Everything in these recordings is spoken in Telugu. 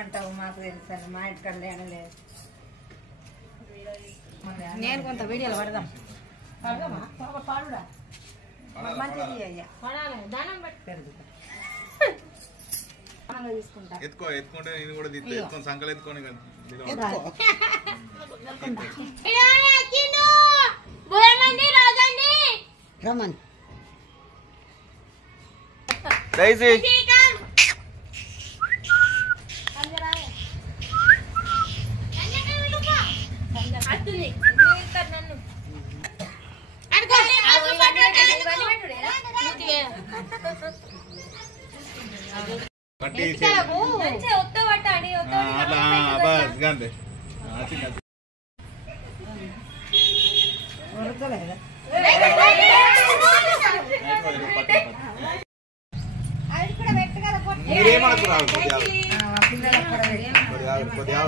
అంటావు మాకు తెలుసు మా ఇంటికాడ లేనలేదు నేను కొంత వీడియోలు పడదాం పాడుడా మంచిది అయ్యా పడాలి దానం పెట్టి పెరుగుతా ఎత్తుకుంటే నేను కూడా ఎత్తుకొని సంకలు ఎత్తుకొని రమన్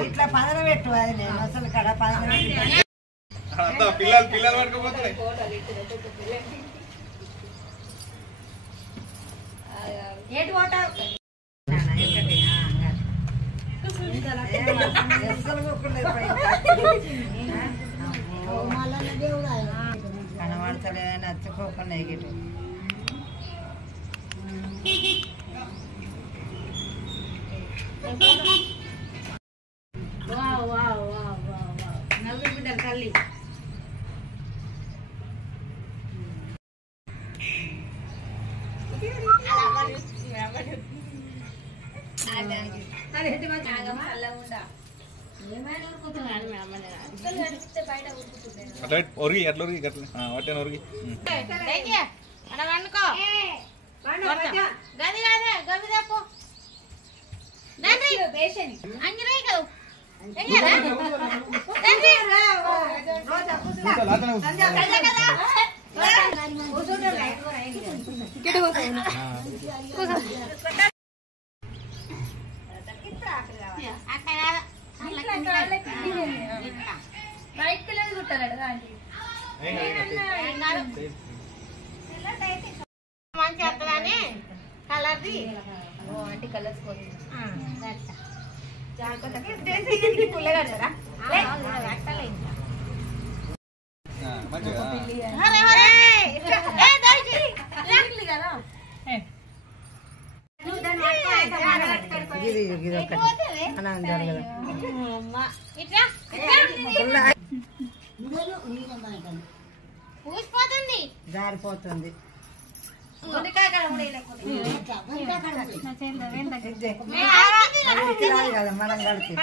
ఇట్లా పదన పెట్టు అది నేను అసలు కడ పదన పిల్లలు పిల్లలు పట్టుకోపోతున్నాయి ఏటు ఓట కనబడతలే నచ్చుకోకుండా ఎగిటి నవ్వు బిడ్డలు తల్లి ఒరిగి అట్లా ఒరిగి అట్లా వాటిని ఒరిగి బయట పిల్లలు కుట్టారు మంచి వస్తుందని కలర్ది అంటే కలర్స్ పుల్లగడరా జారిపోతుంది కదా మనం కలిసి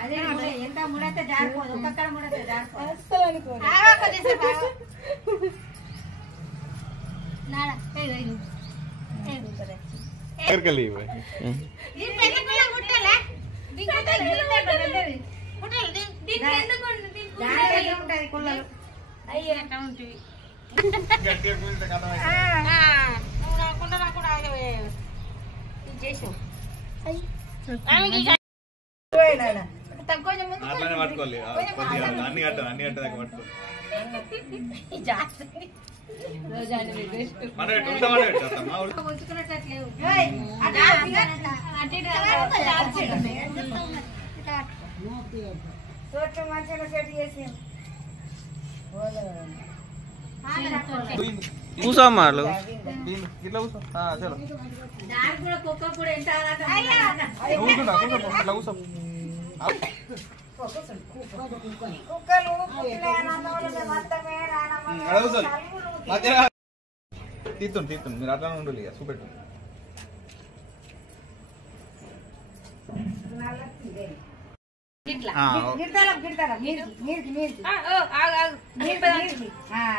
అదే ఎంత ముడైతే జారిపోదు ఒక్కొక్కడ ముడైతే జారిపోదు కుళ్ళలు అయ్యే ఉంటుంది పట్టుకోవాలి అన్ని కట్ట అన్ని కట్ట దాకా పట్టుకో మంచిగా సెట్ చేసి కూసో మాలు ఇట్లా కూర్చో చలో దానికి కూడా కుక్క కూడా ఎంత కూర్చో కుక్కలు తీస్తుంది మీరు అట్లా ఉండాలి ఇక చూపెట్టు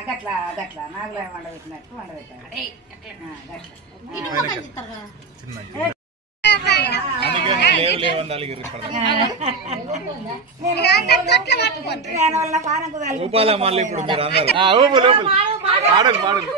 గట్లా గట్లా నాగులా వండబెట్టినట్టు వండబెట్టాలి మళ్ళీ ఇప్పుడు మీరు అందరూ పాడలు పాడలు పాడండి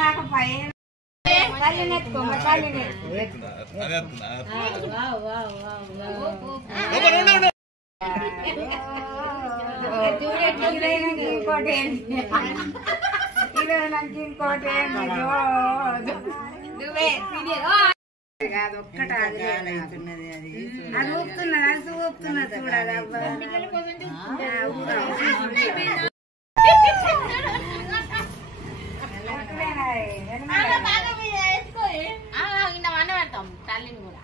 రాకపోయే ఒక్కట అది ఊపుతున్నది అది ఊపుతున్నది చూడాలి తల్లిని కూడా